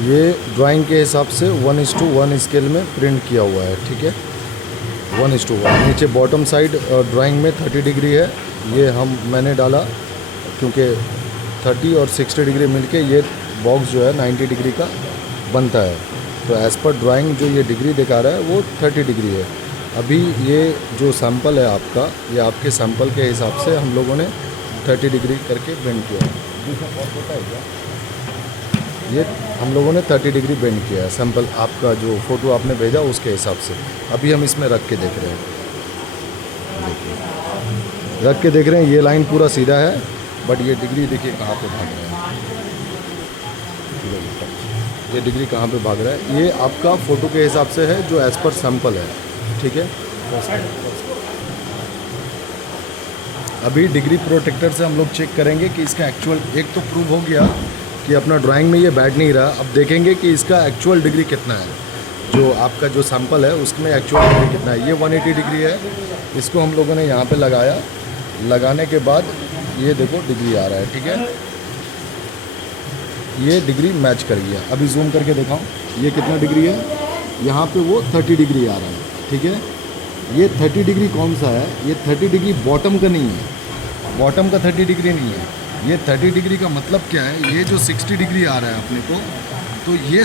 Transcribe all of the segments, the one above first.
ये ड्राइंग के हिसाब से 1:1 स्केल में प्रिंट किया हुआ है, ठीक है। 1:1 नीचे बॉटम साइड ड्राइंग में 30 डिग्री है, ये मैंने डाला क्योंकि 30 और 60 डिग्री मिलके ये बॉक्स जो है 90 डिग्री का बनता है। तो एज़ पर ड्राइंग जो ये डिग्री दिखा रहा है वो 30 डिग्री है। अभी ये जो सैंपल है आपका, ये आपके सैंपल के हिसाब से हम लोगों ने 30 डिग्री करके बेंड किया है। और होता है क्या, ये हम लोगों ने 30 डिग्री बेंड किया है सैंपल, आपका जो फ़ोटो आपने भेजा उसके हिसाब से। अभी हम इसमें रख के देख रहे हैं, देखिए रख के देख रहे हैं, ये लाइन पूरा सीधा है, बट ये डिग्री देखिए कहाँ पे भाग रहा है, ये डिग्री कहाँ पे भाग रहा है। ये आपका फ़ोटो के हिसाब से है जो एज़ पर सैंपल है, ठीक है। अभी डिग्री प्रोटेक्टर से हम लोग चेक करेंगे कि इसका एक्चुअल, एक तो प्रूव हो गया कि अपना ड्राइंग में ये बैठ नहीं रहा। अब देखेंगे कि इसका एक्चुअल डिग्री कितना है, जो आपका जो सैंपल है उसमें एक्चुअल डिग्री कितना है। ये 180 डिग्री है, इसको हम लोगों ने यहाँ पे लगाया, लगाने के बाद ये देखो डिग्री आ रहा है, ठीक है। ये डिग्री मैच कर गया। अभी जूम करके दिखाऊँ ये कितना डिग्री है, यहाँ पे वो 30 डिग्री आ रहा है, ठीक है। ये 30 डिग्री कौन सा है, ये 30 डिग्री बॉटम का नहीं है, बॉटम का 30 डिग्री नहीं है। ये 30 डिग्री का मतलब क्या है, ये जो 60 डिग्री आ रहा है अपने को, तो ये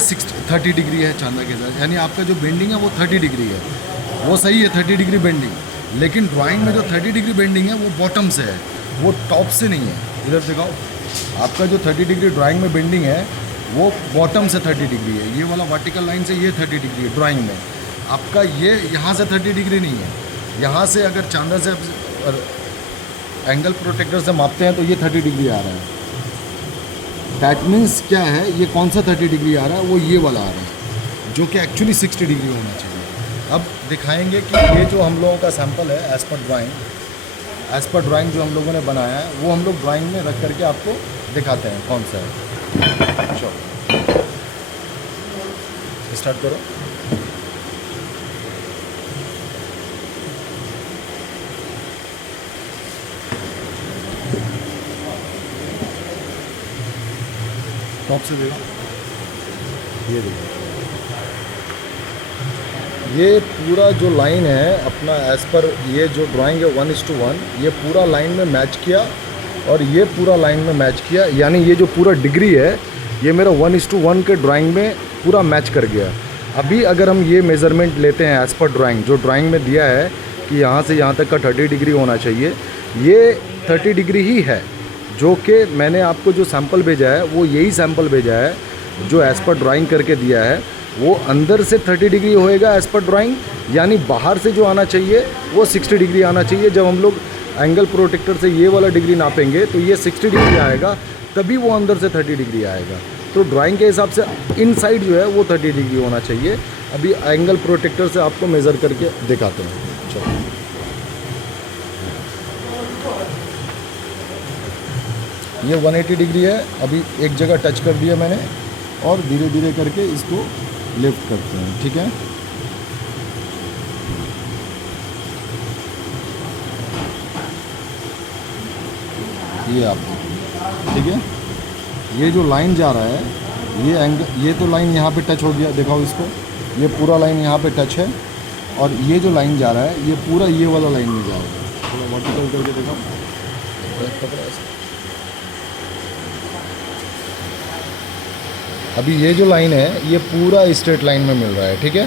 30 डिग्री है चांदा के साथ, यानी आपका जो बेंडिंग है वो 30 डिग्री है, वो सही है 30 डिग्री बेंडिंग। लेकिन ड्राइंग में जो 30 डिग्री बेंडिंग है वो बॉटम से है, वो टॉप से नहीं है। इधर दिखाओ, आपका जो 30 डिग्री ड्राइंग में बेंडिंग है वो बॉटम से 30 डिग्री है। ये वाला वर्टिकल लाइन से ये 30 डिग्री है ड्राइंग में, आपका ये यहाँ से 30 डिग्री नहीं है। यहाँ से अगर चांदा से एंगल प्रोटेक्टर से मापते हैं तो ये 30 डिग्री आ रहा है। दैट मीन्स क्या है, ये कौन सा 30 डिग्री आ रहा है, वो ये वाला आ रहा है, जो कि एक्चुअली 60 डिग्री होना चाहिए। अब दिखाएंगे कि ये जो हम लोगों का सैंपल है एज़ पर ड्राइंग जो हम लोगों ने बनाया है, वो हम लोग ड्राइंग में रख करके आपको दिखाते हैं कौन सा है। चलो स्टार्ट करो। टॉप से देखो, ये देखो, ये पूरा जो लाइन है अपना एज़ पर ये जो ड्राइंग है 1:1, ये पूरा लाइन में मैच किया और ये पूरा लाइन में मैच किया, यानी ये जो पूरा डिग्री है ये मेरा 1:1 के ड्राइंग में पूरा मैच कर गया। अभी अगर हम ये मेज़रमेंट लेते हैं एज़ पर ड्राइंग, जो ड्राइंग में दिया है कि यहाँ से यहाँ तक का 30 डिग्री होना चाहिए, ये 30 डिग्री ही है। जो कि मैंने आपको जो सैंपल भेजा है वो यही सैंपल भेजा है जो एज़ पर ड्राइंग करके दिया है। वो अंदर से 30 डिग्री होएगा एज़ पर ड्राइंग, यानी बाहर से जो आना चाहिए वो 60 डिग्री आना चाहिए। जब हम लोग एंगल प्रोटेक्टर से ये वाला डिग्री नापेंगे तो ये 60 डिग्री आएगा, तभी वो अंदर से 30 डिग्री आएगा। तो ड्राइंग के हिसाब से इनसाइड जो है वो 30 डिग्री होना चाहिए। अभी एंगल प्रोटेक्टर से आपको मेज़र करके दिखाते हैं। चलो, ये 180 डिग्री है। अभी एक जगह टच कर दिया मैंने और धीरे धीरे करके इसको लिफ्ट करते हैं, ठीक है। ये आप देखिए, ठीक है। ये जो लाइन जा रहा है, ये एंगल, ये तो लाइन यहाँ पे टच हो गया, दिखाओ इसको, ये पूरा लाइन यहाँ पे टच है। और ये जो लाइन जा रहा है ये पूरा ये वाला लाइन में जा रहा है। थोड़ा वर्टिकल करके दिखाओ, अभी ये जो लाइन है ये पूरा स्ट्रेट लाइन में मिल रहा है, ठीक है।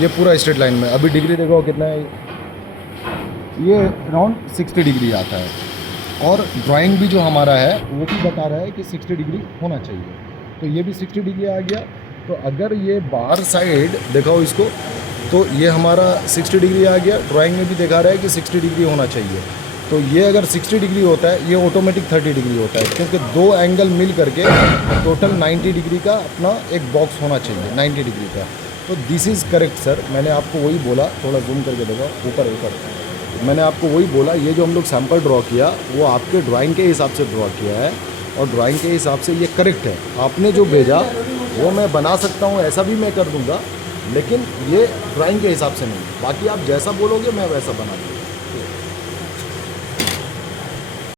ये पूरा स्ट्रेट लाइन में, अभी डिग्री देखो कितना है, ये अराउंड 60 डिग्री आता है। और ड्राइंग भी जो हमारा है वो भी बता रहा है कि 60 डिग्री होना चाहिए, तो ये भी 60 डिग्री आ गया। तो अगर ये बाहर साइड दिखाओ इसको, तो ये हमारा 60 डिग्री आ गया। ड्राइंग में भी दिखा रहा है कि 60 डिग्री होना चाहिए। तो ये अगर 60 डिग्री होता है, ये ऑटोमेटिक 30 डिग्री होता है, क्योंकि दो एंगल मिल करके टोटल 90 डिग्री का अपना एक बॉक्स होना चाहिए, 90 डिग्री का। तो दिस इज़ करेक्ट सर, मैंने आपको वही बोला, थोड़ा जूम करके देखो ऊपर ऊपर, मैंने आपको वही बोला। ये जो हम लोग सैंपल ड्रॉ किया वो आपके ड्राइंग के हिसाब से ड्रॉ किया है, और ड्राइंग के हिसाब से ये करेक्ट है। आपने जो भेजा वो मैं बना सकता हूँ, ऐसा भी मैं कर दूँगा, लेकिन ये ड्राइंग के हिसाब से नहीं। बाकी आप जैसा बोलोगे मैं वैसा बना दूँगा।